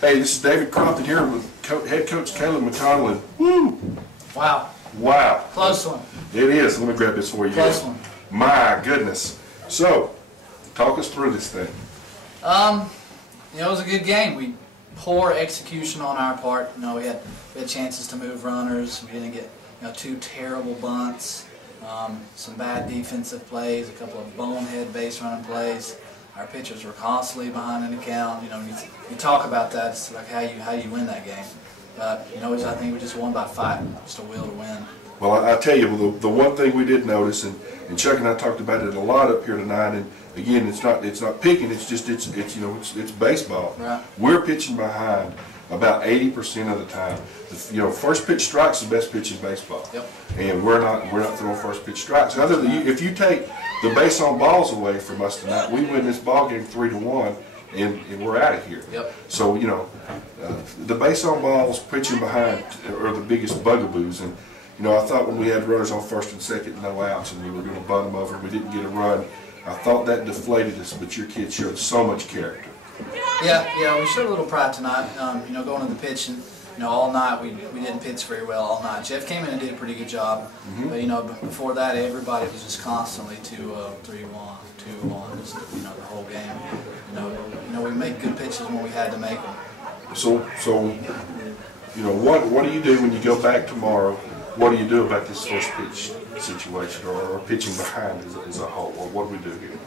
Hey, this is David Crompton here with head coach Caleb McConnell. And woo! Wow. Wow. Close one. It is. Let me grab this for you. Close one. My goodness. So, talk us through this thing. It was a good game. Poor execution on our part. We had chances to move runners. We didn't get two terrible bunts, some bad defensive plays, a couple of bonehead base running plays. Our pitchers were constantly behind in the count. You talk about that. It's like how you win that game. But I think we just won by 5. Just a will to win. Well, I tell you, the one thing we did notice, and Chuck and I talked about it a lot up here tonight. And again, it's not picking. It's just it's baseball. Right. We're pitching behind about 80% of the time. First pitch strikes is the best pitch in baseball. Yep. And we're not throwing first pitch strikes. Other than if you take the base on balls away from us tonight, we win this ball game 3-1, and we're out of here. Yep. So the base on balls pitching behind are the biggest bugaboos. And I thought when we had runners on first and second, no outs, and we were going to bunt them over, and we didn't get a run. I thought that deflated us, but your kids showed so much character. Yeah, we showed a little pride tonight. Going to the pitch and all night we didn't pitch very well all night. Jeff came in and did a pretty good job. Mm-hmm. But before that, everybody was just constantly 2-3-1, 2-1, just the whole game. We made good pitches when we had to make them. So what do you do when you go back tomorrow? What do you do about this first pitch situation, or pitching behind as a whole? Or what do we do here?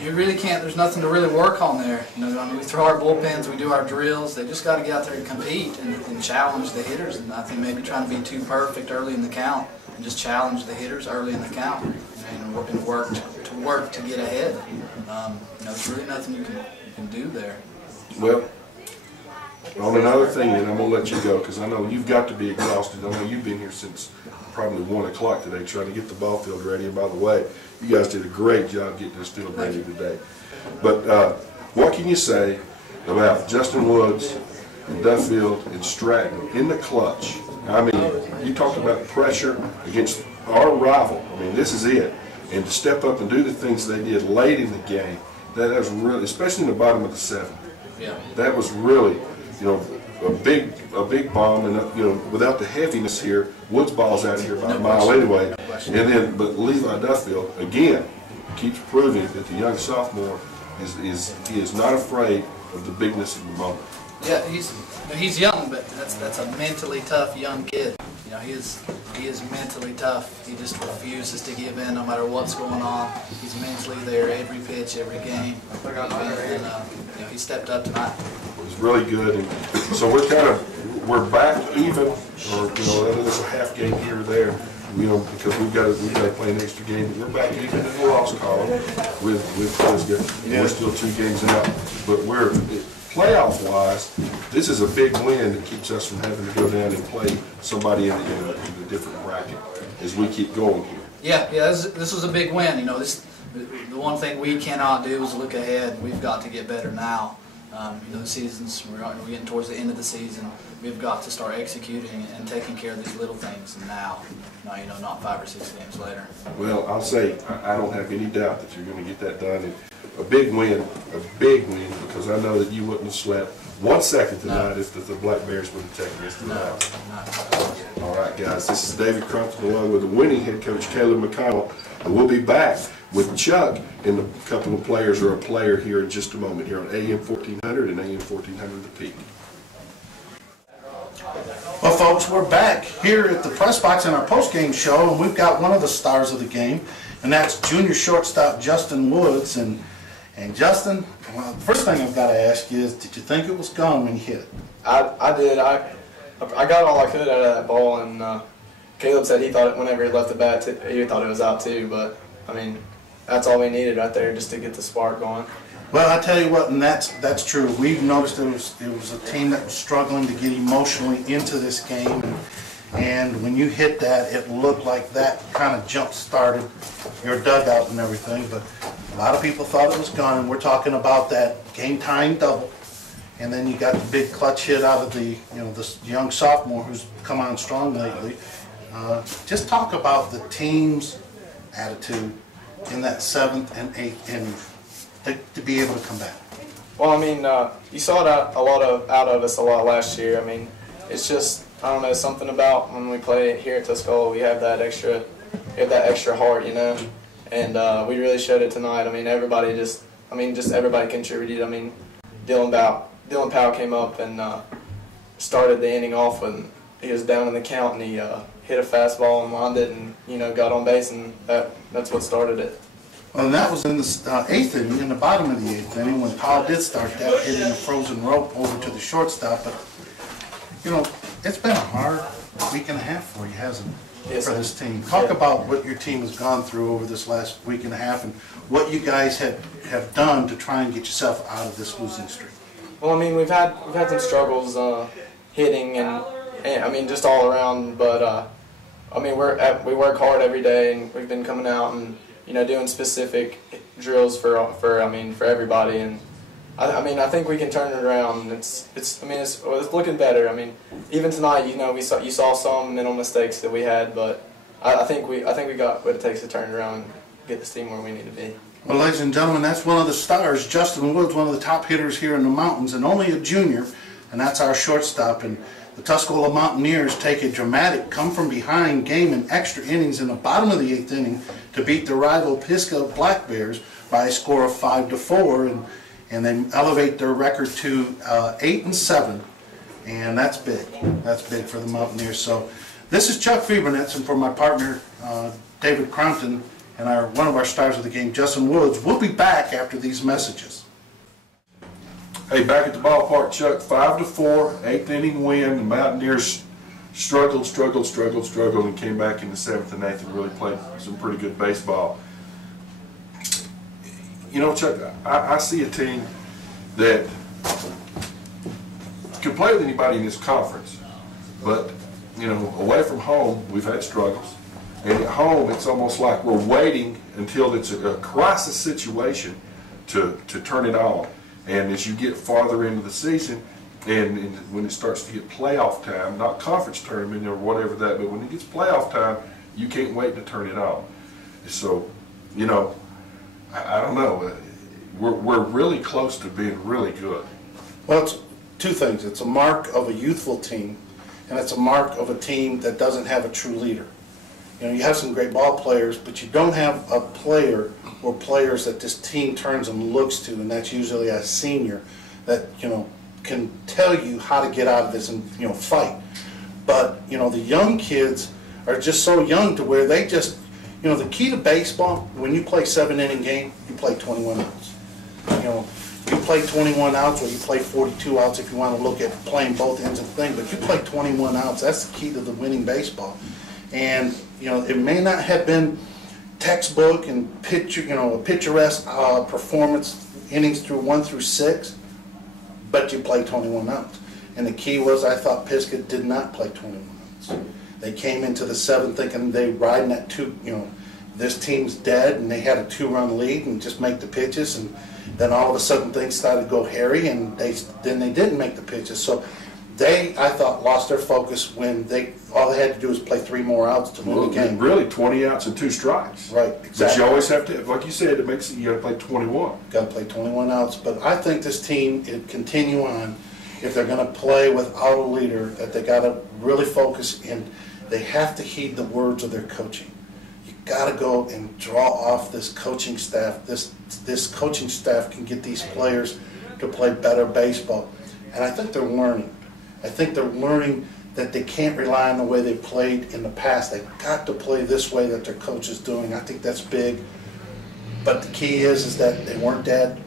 You really can't. There's nothing to really work on there. We throw our bullpens, we do our drills. They just got to get out there and compete and challenge the hitters. And I think maybe trying to be too perfect early in the count and just challenge the hitters early in the count and work to get ahead. There's really nothing you can do there. Well, on another thing, then I'm gonna let you go because I know you've got to be exhausted. I know you've been here since probably 1 o'clock today trying to get the ball field ready. And by the way, you guys did a great job getting this field ready today. But what can you say about Justin Woods and Duffield and Stratton in the clutch? I mean, you talked about pressure against our rival. I mean, this is it. And to step up and do the things they did late in the game, that was really, especially in the bottom of the 7th. Yeah. That was really, a big bomb, and without the heaviness here, Woods ball's out of here by a mile anyway. But Levi Duffield again keeps proving that the young sophomore is not afraid of the bigness of the moment. Yeah, he's young, but that's a mentally tough young kid. He is mentally tough. He just refuses to give in no matter what's going on. He's mentally there every pitch, every game. And he stepped up tonight. It was really good, and so we're back even, or there's a half game here or there, because we've got to play an extra game. We're back even in the loss column with Pisgah. Yeah. We're still 2 games out, but we're playoff-wise. This is a big win that keeps us from having to go down and play somebody in a different bracket as we keep going here. Yeah. This was a big win. The one thing we cannot do is look ahead. We've got to get better now. The seasons, we're getting towards the end of the season. We've got to start executing and taking care of these little things now. Not 5 or 6 games later. Well, I'll say I don't have any doubt that you're going to get that done. And a big win, because I know that you wouldn't have slept 1 second tonight if the Black Bears would have taken this tonight. No. All right, guys, this is David Crompton along with the winning head coach Caleb McConnell, and we'll be back with Chuck and a couple of players or a player here in just a moment here on AM 1400 and AM 1400 The Peak. Well, folks, we're back here at the press box in our post-game show, and we've got one of the stars of the game, and that's junior shortstop Justin Woods. And Justin, well, the first thing I've got to ask you is, did you think it was gone when you hit it? I did. I got all I could out of that ball, and Caleb said he thought it, whenever he left the bat, he thought it was out too. But I mean, that's all we needed right there just to get the spark going. Well, I tell you what, and that's true. We've noticed it was a team that was struggling to get emotionally into this game, and when you hit that, it looked like that kind of jump-started your dugout and everything. But a lot of people thought it was gone, and we're talking about that game-tying double, and then you got the big clutch hit out of the this young sophomore who's come on strong lately. Just talk about the team's attitude in that 7th and 8th inning to be able to come back. Well, I mean, you saw that out of us a lot last year. I mean, it's just, I don't know, something about when we play here at Tuscola, we have that extra heart, you know, and we really showed it tonight. I mean, everybody everybody contributed. I mean, Dylan Powell came up and started the inning off when he was down in the count, and he hit a fastball and lined it, and got on base, and that's what started it. Well, and that was in the 8th inning, in the bottom of the 8th inning, when Powell did start that, hitting the frozen rope over to the shortstop. But, it's been a hard week and a half for you, hasn't it, Yes, for this team? Talk about what your team has gone through over this last week and a half and what you guys have done to try and get yourself out of this losing streak. Well, I mean, we've had some struggles hitting and I mean, just all around, but I mean, we work hard every day, and we've been coming out and doing specific drills for everybody, and I think we can turn it around. It's looking better. I mean, even tonight, you saw some mental mistakes that we had, but I think we got what it takes to turn it around and get this team where we need to be. Well, ladies and gentlemen, that's one of the stars, Justin Woods, one of the top hitters here in the mountains, and only a junior, and that's our shortstop. And the Tuscola Mountaineers take a dramatic come-from-behind game in extra innings in the bottom of the 8th inning to beat the rival Pisgah Black Bears by a score of 5-4, and they elevate their record to 8-7, and that's big. That's big for the Mountaineers. So this is Chuck Fiebernitz, and for my partner David Crompton and one of our stars of the game, Justin Woods. We'll be back after these messages. Hey, back at the ballpark, Chuck, 5-4, 8th inning win. The Mountaineers struggled, and came back in the 7th and 8th and really played some pretty good baseball. Chuck, I see a team that can play with anybody in this conference, but away from home we've had struggles, and at home it's almost like we're waiting until it's a crisis situation to turn it on. And as you get farther into the season, and when it starts to get playoff time, not conference tournament or whatever that, but when it gets playoff time, you can't wait to turn it on. So, I don't know. We're really close to being really good. Well, it's two things. It's a mark of a youthful team, and it's a mark of a team that doesn't have a true leader. You have some great ball players, but you don't have a player or players that this team turns and looks to, and that's usually a senior that, can tell you how to get out of this and, fight. But, the young kids are just so young to where they just, the key to baseball, when you play 7-inning game, you play 21 outs. You play 21 outs, or you play 42 outs if you want to look at playing both ends of the thing, but you play 21 outs. That's the key to the winning baseball. And, it may not have been textbook and a picturesque performance, innings through 1 through 6, but you play 21 outs. And the key was, I thought Pisgah did not play 21 outs. They came into the 7th thinking they riding that 2, this team's dead, and they had a 2-run lead and just make the pitches, and then all of a sudden things started to go hairy, and then they didn't make the pitches. So they, I thought, lost their focus when all they had to do was play 3 more outs to win the game. Really, 20 outs and 2 strikes. Right, exactly. But you always have to, like you said, you got to play 21. Got to play 21 outs. But I think this team can continue on. If they're going to play without a leader, that they got to really focus, and they have to heed the words of their coaching. You got to go and draw off this coaching staff. This coaching staff can get these players to play better baseball, and I think they're learning. I think they're learning that they can't rely on the way they played in the past. They've got to play this way that their coach is doing. I think that's big. But the key is that they weren't dead,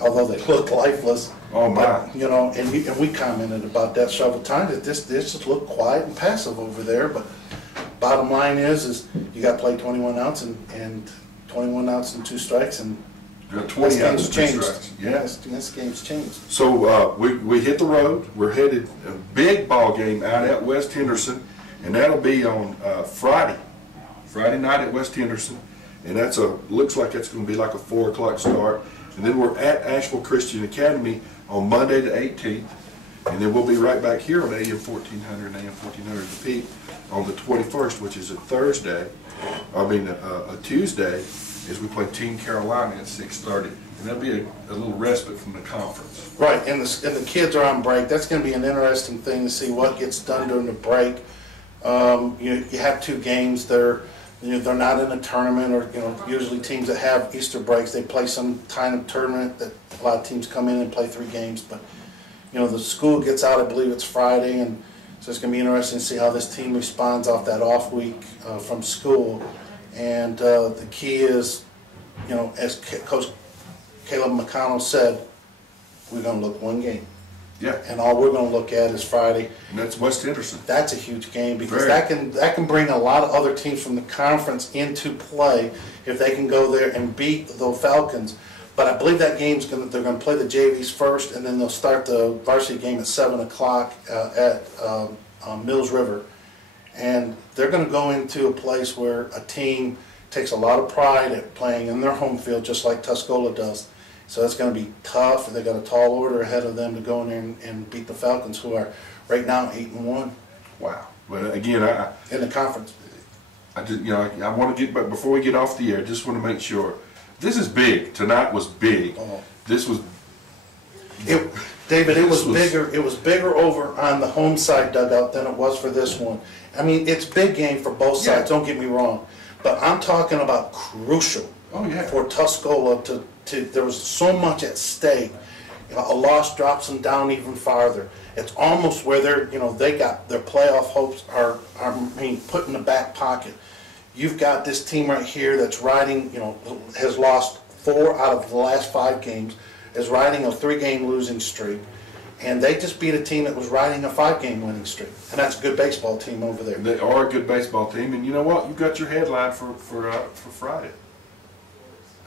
although they looked lifeless. Oh my! But, and we commented about that several times. That this just looked quiet and passive over there. But bottom line is you got to play 21 outs and 21 outs and 2 strikes, and you got 20 outs and 2 strikes. Yeah, this game's changed. So we hit the road. We're headed a big ball game out at West Henderson, and that'll be on Friday night at West Henderson, and looks like that's going to be like a 4 o'clock start. And then we're at Asheville Christian Academy on Monday the 18th, and then we'll be right back here on AM 1400 and AM 1400 The Peak on the 21st, which is a Tuesday, is we play Team Carolina at 6:30, and that'll be a little respite from the conference. Right, and the kids are on break. That's going to be an interesting thing to see what gets done during the break. You have 2 games. They're not in a tournament, or usually teams that have Easter breaks, they play some kind of tournament that a lot of teams come in and play 3 games. But the school gets out, I believe it's Friday, and so it's going to be interesting to see how this team responds off that off week from school. And the key is, as Coach Caleb McConnell said, we're going to look 1 game. Yeah. And all we're going to look at is Friday. And that's West Henderson. That's a huge game, because Very. that can bring a lot of other teams from the conference into play if they can go there and beat the Falcons. But I believe that game's they're going to play the JVs first, and then they'll start the varsity game at 7 o'clock at Mills River. And they're going to go into a place where a team takes a lot of pride at playing in their home field, just like Tuscola does. So it's going to be tough. They've got a tall order ahead of them to go in there and beat the Falcons, who are right now 8-1. Wow. But again, in the conference. I want to get back before we get off the air. Just want to make sure this is big. Tonight was big. Oh. This was. David, it was bigger. It was bigger over on the home side dugout than it was for this one. I mean, it's big game for both sides. Don't get me wrong, but I'm talking about crucial. Oh yeah. For Tuscola to there was so much at stake. A loss drops them down even farther. It's almost where they got their playoff hopes are put in the back pocket. You've got this team right here that's riding, has lost 4 out of the last 5 games, is riding a 3-game losing streak, and they just beat a team that was riding a 5-game winning streak, and that's a good baseball team over there. They are a good baseball team, and you know what? You got your headline for Friday.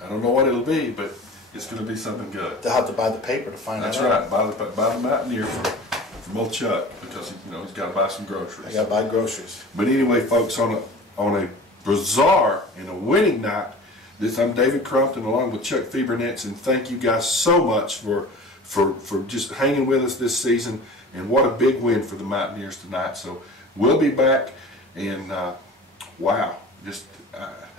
I don't know what it'll be, but it's going to be something good. They'll have to buy the paper to find out. That's right. Buy the Mountaineer from old Chuck, because he's got to buy some groceries. They got to buy groceries. But anyway, folks, on a bizarre and a winning night, I'm David Crompton along with Chuck Fiebernitz, and thank you guys so much for just hanging with us this season. And what a big win for the Mountaineers tonight. So we'll be back, and wow, just.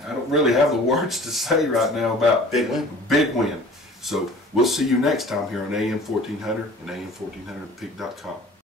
I don't really have the words to say right now about big win. Big win. So we'll see you next time here on AM 1400 and AM1400pig.com.